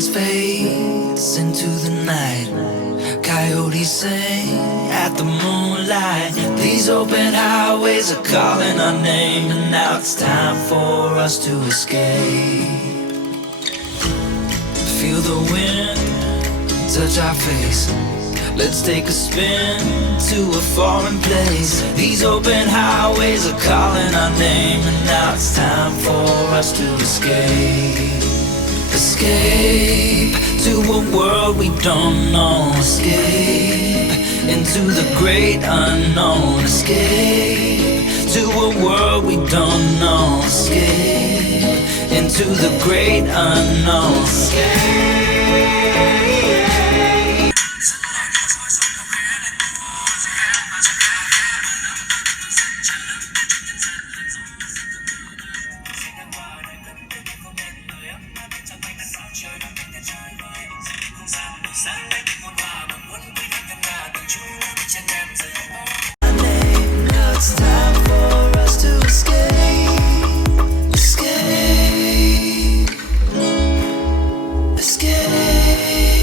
silence fades into the night. Coyotes sing at the moonlight. These open highways are calling our name, and now it's time for us to escape. Feel the wind touch our face. Let's take a spin to a foreign place. These open highways are calling our name, and now it's time for us to escape. Escape to a world we don't know. Escape into the great unknown. Escape to a world we don't know. Escape into the great unknown. Escape. It's time for us to escape. Escape. Escape.